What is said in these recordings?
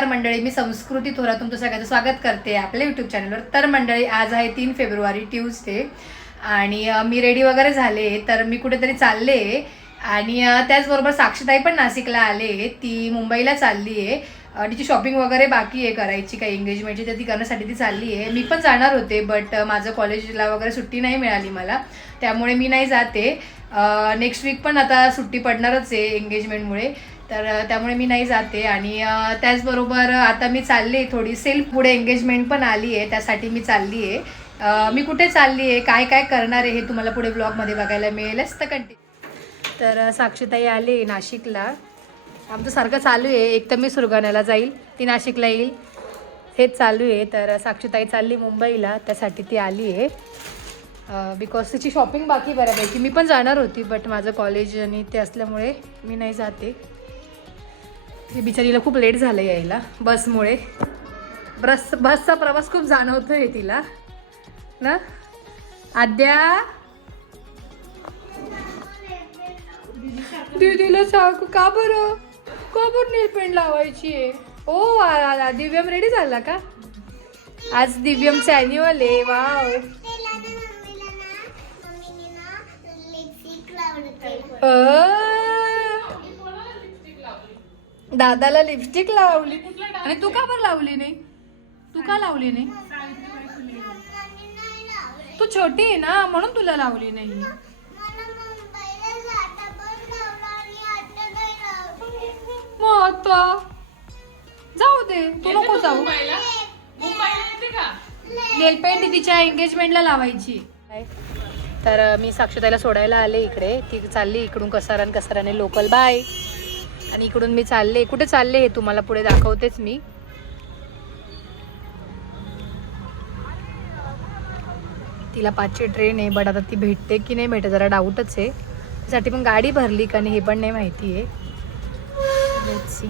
तर मंडळी, मी संस्कृती थोरात तुमचं सगळ्यांचं स्वागत करते आपल्या यूट्यूब चॅनलवर. तर मंडळी, आज आहे 3 फेब्रुवारी ट्यूजडे आणि मी रेडी वगैरे झाले. तर मी कुठेतरी चालले आणि त्याचबरोबर साक्षीताई पण नाशिकला आले. ती मुंबईला चालली आहे. तिची शॉपिंग वगैरे बाकी आहे करायची, काही एंगेजमेंटची, तर ती करण्यासाठी ती चालली आहे. मी पण जाणार होते, बट माझं कॉलेजला वगैरे सुट्टी नाही मिळाली मला, त्यामुळे मी नाही जाते. नेक्स्ट वीक पण आता सुट्टी पडणारच आहे एंगेजमेंटमुळे, तर त्यामुळे मी नाही जाते. आणि त्याचबरोबर आता मी चालले थोडी सेल्फ, पुढे एंगेजमेंट पण आली आहे, त्यासाठी मी चालली आहे. मी कुठे चालली आहे, काय काय करणार आहे, हे तुम्हाला पुढे ब्लॉगमध्ये बघायला मिळेलच. तर कंटिन्यू. तर साक्षीताई आली नाशिकला. आमचं सारखं चालू आहे, एक तर मी सुरगाण्याला जाईल, ती नाशिकला येईल, हेच चालू आहे. तर साक्षीताई चालली मुंबईला, त्यासाठी ती आली आहे. बिकॉज तिची शॉपिंग बाकी बऱ्यापैकी. मी पण जाणार होती, बट माझं कॉलेज आणि ते असल्यामुळे मी नाही जाते. ती बिचारीला खूप लेट झालं यायला बसमुळे. बसचा प्रवास खूप जाणवतो आहे तिला ना. आद्या, दीदीला सांग का बरं नेल पेंट लावायची आहे. ओ दिव्यम रेडी झाला का? आज दिव्यमचं ॲन्युअल आहे. वाव. दादाला लिपस्टिक लावली आणि तू का बरं लावली नाही? तू का लावली नाही? तू छोटी आहे ना, म्हणून तुला लावली नाही. मग आता जाऊ दे, तू नको जाऊ. नेल पेंट तिच्या एंगेजमेंटला लावायची. तर मी साक्षीताईला सोडायला आले इकडे. ती चालली इकडून कसाराने लोकल बाय, आणि इकडून मी चालले. कुठे चालले हे तुम्हाला पुढे दाखवतेच मी. तिला 5ची ट्रेन आहे, बट आता ती भेटते की नाही भेटते जरा डाऊटच आहे. त्यासाठी पण गाडी भरली का नाही हे पण नाही माहिती आहे. Let's see.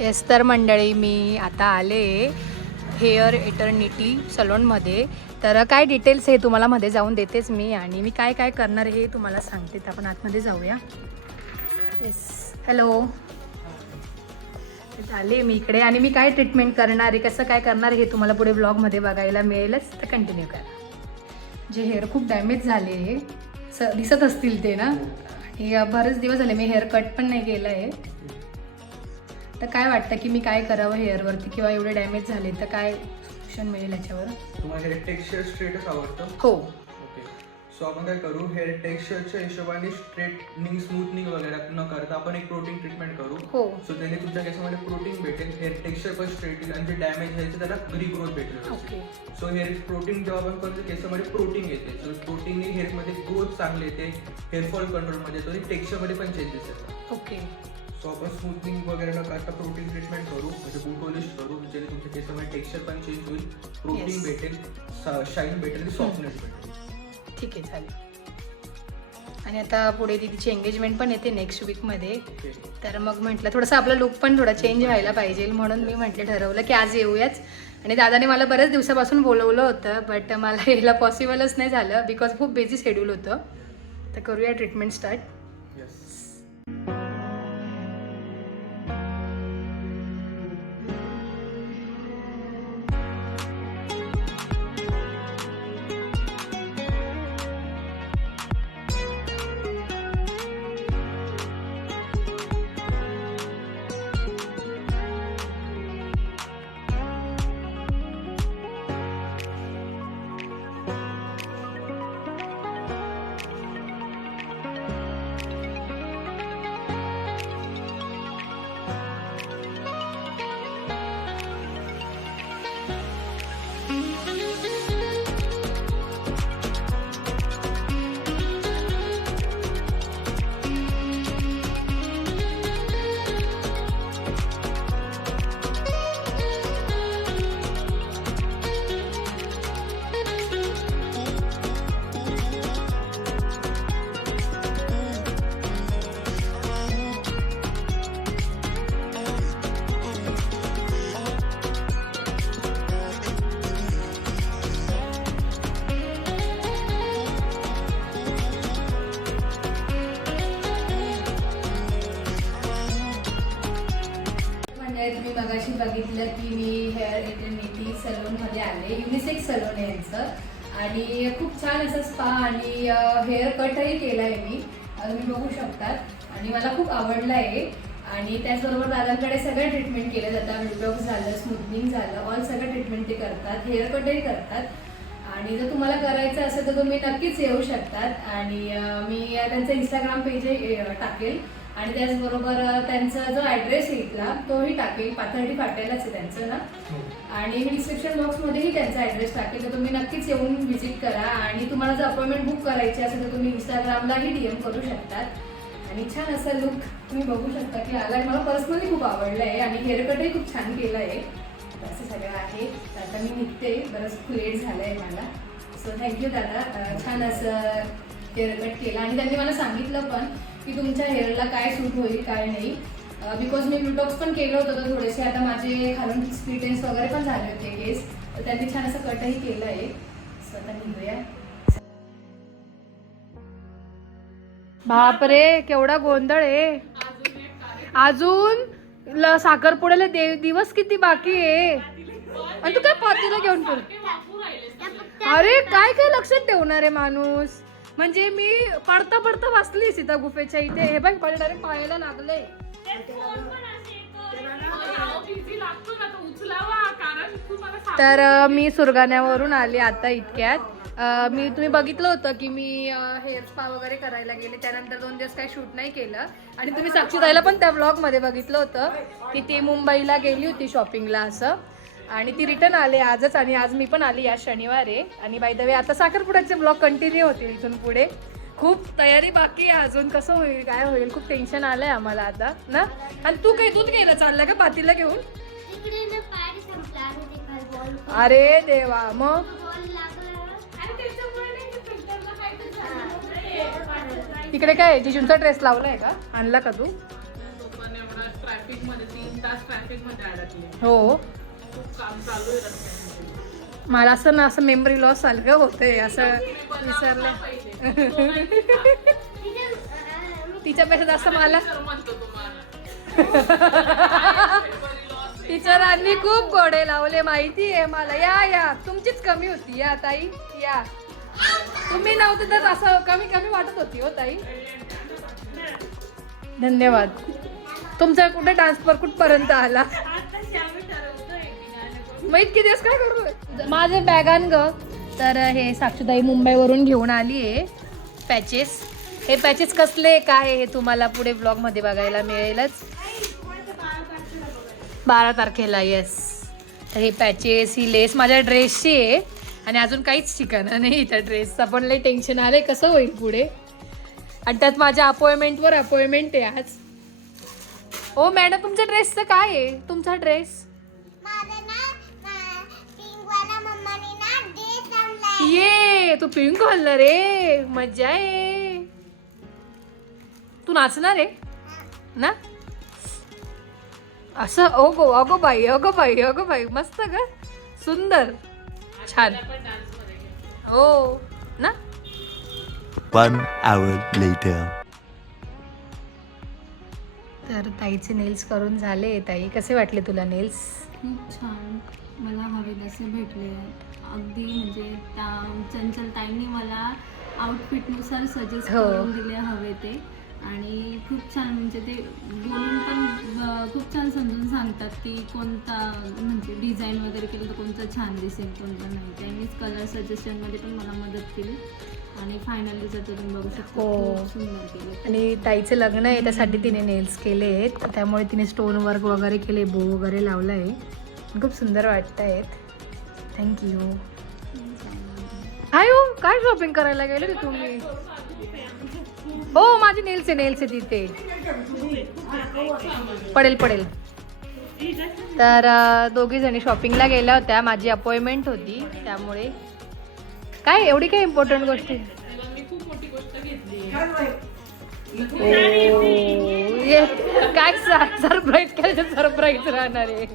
येस, तर मंडळी, मी आता आले हेअर इटर्निटी सलूनमध्ये. तर काय डिटेल्स हे तुम्हाला मध्ये जाऊन देतेच मी, आणि मी काय काय करणार हे तुम्हाला सांगते. तर आपण आतमध्ये जाऊया. Yes, hello. आले मी इकडे, आणि मी काय ट्रीटमेंट करणार आहे, कसं काय करणार हे तुम्हाला पुढे ब्लॉगमध्ये बघायला मिळेलच. तर कंटिन्यू करा. जे हेअर खूप डॅमेज झाले दिसत असतील ते ना, आणि बरेच दिवस झाले मी हेअर कट पण नाही केलं आहे. तर काय वाटतं की मी काय करावं हेअरवरती, किंवा एवढे डॅमेज झाले तर काय सोल्युशन मिळेल याच्यावर? तुम्हाला हेअर टेक्स्चर स्ट्रेटच आवडतं? हो. ओके, सो आपण काय करू, हेअर टेक्स्चरच्या हिशोबाने स्ट्रेटनिंग स्मूथनिंग वगैरे न करता आपण एक प्रोटीन ट्रीटमेंट करू. हो. सो त्याने तुमच्या केसामध्ये प्रोटीन भेटेल, हेअर टेक्स्चर पण स्ट्रेट येईल, आणि जे डॅमेज व्हायचं त्याला रिग्रोथ भेटेल. ओके. सो हेअर प्रोटीन जेव्हा आपण करतो केसामध्ये प्रोटीन येते, सो प्रोटीनने हेअरमध्ये ग्रोथ चांगली येते, हेअरफॉल कंट्रोलमध्ये येतो, आणि टेक्स्चरमध्ये पण चेंजेस येतात. ओके. सो आपण स्मूथनिंग वगैरे न करता प्रोटीन ट्रीटमेंट करू, म्हणजे ग्लुकोलिस्ट करू, ज्याने तुमच्या केसामध्ये टेक्स्चर पण चेंज होईल, प्रोटीन भेटेल, शाईन भेटेल आणि सॉफ्टनेस भेटेल. ठीक आहे, चालेल. आणि आता पुढे तिची एंगेजमेंट पण येते नेक्स्ट वीकमध्ये. तर मग म्हटलं थोडंसं आपला लुक पण थोडा चेंज व्हायला पाहिजे, म्हणून मी ठरवलं की आज येऊयाच. आणि दादाने मला बऱ्याच दिवसापासून बोलवलं होतं, बट मला यायला पॉसिबलच नाही झालं, बिकॉज खूप बिझी शेड्यूल होतं. तर करूया ट्रीटमेंट स्टार्ट. मगाशी बघितलं की मी हेअर इटर्निटी सलूनमध्ये आले. युनिसेक्स सलून आहे यांचं आणि खूप छान असं स्पा आणि हेअर कटही केला आहे मी, तुम्ही बघू शकतात आणि मला खूप आवडलं आहे. आणि त्याचबरोबर दादांकडे सगळं ट्रीटमेंट केलं जातं. ब्लूटॉक्स झालं, स्मूथनिंग झालं, ऑल सगळं ट्रीटमेंट ते करतात, हेअर कटही करतात. आणि जर तुम्हाला करायचं असेल तर तुम्ही नक्कीच येऊ शकतात. आणि मी त्यांचं इंस्टाग्राम पेजही टाकेल आणि त्याचबरोबर त्यांचा जो ॲड्रेस आहे इथला तोही टाकेल. पाथर्डी फाट्यालाच आहे त्यांचं ना. आणि मी डिस्क्रिप्शन बॉक्समध्येही त्यांचा ॲड्रेस टाकेल, तर तुम्ही नक्कीच येऊन व्हिजिट करा. आणि तुम्हाला जर अपॉइंटमेंट बुक करायची असेल तर तुम्ही इंस्टाग्रामलाही DM करू शकतात. आणि छान असा लुक तुम्ही बघू शकता की आला आहे. मला पर्सनली खूप आवडलं आहे आणि हेअरकटही खूप छान केलं आहे. असं सगळं आहे. तर आता मी निघते, बरंच लेट झालं आहे मला. सो थँक्यू दादा, छान असं हेअरकट केलं. आणि त्यांनी मला सांगितलं पण की तुमच्या हेअरला काय सूट होईल काय नाही, बिकॉज मी ब्लूटॉक्स पण केलं होतं तर थोडेसे आता माझे खालून स्प्लिटेन्स वगैरे पण झाले होते केस, तर त्यांनी छान असं कटही केलं आहे. सो आता निघूया. बापरे केवढा गोंधळ आहे. अजून साखरपुड्याला दिवस किती बाकी आहे आणि तू काय पातीला घेऊन फिर. अरे काय काय लक्षात ठेवणार आहे माणूस. म्हणजे मी पडता पडता वाचली सीता गुफेच्या इथे. हे बघ पडणारे पायाला लागले. तर मी सुरगाण्यावरून आले आता इतक्यात. तुम्ही बघितलं होतं की मी हेअर स्पा वगैरे करायला गेले, त्यानंतर 2 दिवस काही शूट नाही केलं. आणि तुम्ही साक्षीताईला पण त्या व्लॉगमध्ये बघितलं होतं की ती मुंबईला गेली होती शॉपिंगला असं, आणि ती रिटर्न आले आजच. आणि आज मी पण आली या शनिवारी. आणि बाय द वे आता साखरपुड्याचे ब्लॉग कंटिन्यू होतील इथून पुढे. खूप तयारी बाकी आहे अजून, कसं होईल काय होईल खूप टेन्शन आलंय आम्हाला आता ना. आणि तू काही दूध घ्यायला चाललं का पातीला घेऊन. अरे देवा, मग तिकडे काय जिजूंचा ड्रेस लावलाय का, आणला का तू. हो मला असं ना असं मेमरी लॉस सारखं होतंय, असं विसरलं. तिच्यापेक्षा जास्त मला टीचरांनी खूप गोडे लावले माहिती आहे मला. या तुमचीच कमी होती या ताई, या तुम्ही नव्हते तर असं कमी कमी वाटत होती हो ताई. धन्यवाद. तुमचा कुठे ट्रान्सफर कुठपर्यंत आला. मग इतके दिवस काय करू. माझे बॅगान ग. तर हे साक्षीताई मुंबईवरून घेऊन आली आहे पॅचेस. हे पॅचेस कसले काय हे तुम्हाला पुढे ब्लॉगमध्ये बघायला मिळेलच. 12 तारखेला. येस. तर हे पॅचेस, ही लेस माझ्या ड्रेसची आहे आणि अजून काहीच ठिकाणं नाही त्या ड्रेसचा. पण लई टेन्शन आलंय कसं होईल पुढे. आणि त्यात माझ्या अपॉइंटमेंटवर अपॉइंटमेंट आहे आज. ओ मॅडम तुमच्या ड्रेसचं काय आहे. तुमचा ड्रेस ये तू पिंक घालणार रे, मजा आहे. तू नाचणार आहे ना असं. अगो बाई मस्त ग, सुंदर छान. हो ना. 1 hour later. तर ताईचे नेल्स करून झाले. ताई कसे वाटले तुला नेल्स. खूप छान, मला हवे तसे भेटले अगदी. म्हणजे त्या चंचल ताईंनी मला आउटफिटनुसार सजेस्ट करून दिले हवे ते. आणि खूप छान, म्हणजे ते बोलून पण खूप छान समजून सांगतात की कोणता म्हणजे डिझाईन वगैरे केलं तर कोणतं छान दिसेल कोणतं नाही. त्यांनीच कलर सजेशनमध्ये पण मला मदत केली आणि फायनल रिझल्ट तुम्ही बघू शकता. खूप सुंदर केलं. आणि ताईचं लग्न आहे त्यासाठी तिने नेल्स केले आहेत, त्यामुळे तिने स्टोन वर्क वगैरे केले, बो वगैरे लावला आहे. खूप सुंदर वाटत आहेत. थँक्यू. काय शॉपिंग करायला गेले तुम्ही. हो माझी नेल्स आहे तिथे. पडेल. तर दोघी जणी शॉपिंगला गेल्या होत्या, माझी अपॉइंटमेंट होती त्यामुळे. काय एवढी काय इम्पॉर्टंट गोष्ट आहे. काय सरप्राईज केलं, सरप्राईज राहणार आहे.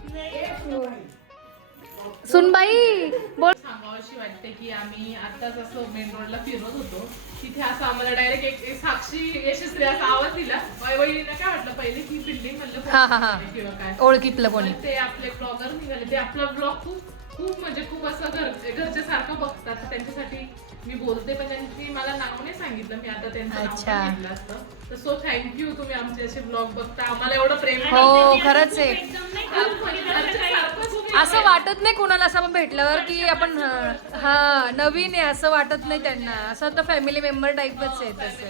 सुनबाई बोल. सांगावशी वाटते की आम्ही आताच असं मेन रोडला फिरत होतो तिथे असं आम्हाला डायरेक्ट एक साक्षी यशस्वी असा आवाज दिला. वहिनीला काय वाटलं पहिले की बिल्डिंग हा, हा, हा. म्हणलं किंवा काय ओळखीतलं कोणी. पण ते आपले ब्लॉगर निघाले, ते आपला ब्लॉग खूप खूप म्हणजे खूप असं घरच्या सारखं बघतात. तर त्यांच्यासाठी मी बोलते, पण त्यांनी मला नाव नाही सांगितलं. मी आता त्यांचं नाव अच्छा. पण घेतलं असतं. तर सो थँक्यू, तुम्ही आमचे असे ब्लॉग बघता, आम्हाला एवढं प्रेम हो खरंच आहे. आहे. असं वाटत नाही कोणाला असं आपण भेटल्यावर की आपण हा नवीन आहे असं वाटत नाही त्यांना. असं तर फॅमिली मेंबर टाईपच आहे तसं.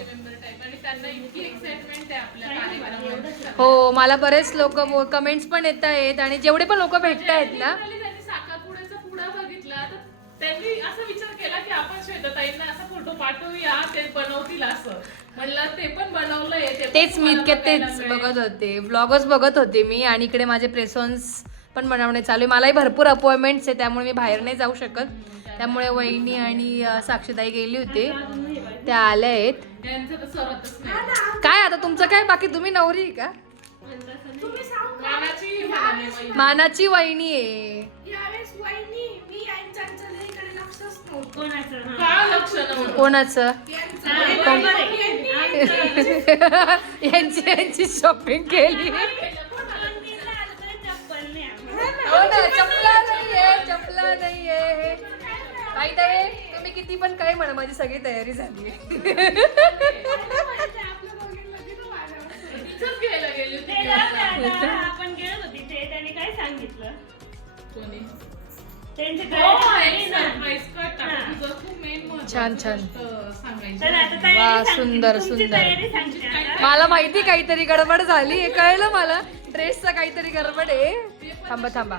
आणि त्यांना इतकी एक्साइटमेंट आहे आपल्या कार्यक्रमाची. हो मला बरेच लोक कमेंट्स पण येत आहेत आणि जेवढे पण लोक भेटत आहेत ना. त्यांनी साखरपुड्याचा पुडा बघितला तर त्यांनी असा विचार केला की आपण श्वेताताईंना असा फोटो पाठवूया, ते बनवतील असं. म्हणलं ते पण बनवलंय. ते पण तेच मी तुम्हाला इतके बघायला तेच मिळेल. बघत होते, व्लॉगच बघत होते मी. आणि इकडे माझे प्रेसॉन्स पण बनवणे चालू आहे. मलाही भरपूर अपॉइंटमेंट्स आहे त्यामुळे मी बाहेर नाही जाऊ शकत. त्यामुळे वहिनी आणि साक्षीताई गेली होते, त्या आल्या आहेत. यांचं तर सरतच नाही. काय आता तुमचं काय बाकी, तुम्ही नवरी आहे का? मानाची म्हणाली वहिनी. मानाची वहिनी आहे. का लक्ष नव्हतं? कोणाचं? यांची शॉपिंग केली. हो ना, चपला नाहीये, चपला नाहीये. काही नाही, तुम्ही किती पण काही म्हणा, माझी सगळी तयारी झाली आहे. तिथंच घ्यायला गेली होती. आपण गेलो तिथे त्यांनी काय सांगितलं कोणी? त्यांचे हो, काय एक surprise कट आहे. तुझं खूप main महत्त्वाची छान, छान. गोष्ट सांगायची. तर आता तयारी वा, सांगते. सुंदर, तुमची सुंदर. तयारी सांगते आता. मला माहिती काहीतरी गडबड झाली, कळलं मला. ड्रेसचा काहीतरी गडबड आहे. थांबा थांबा.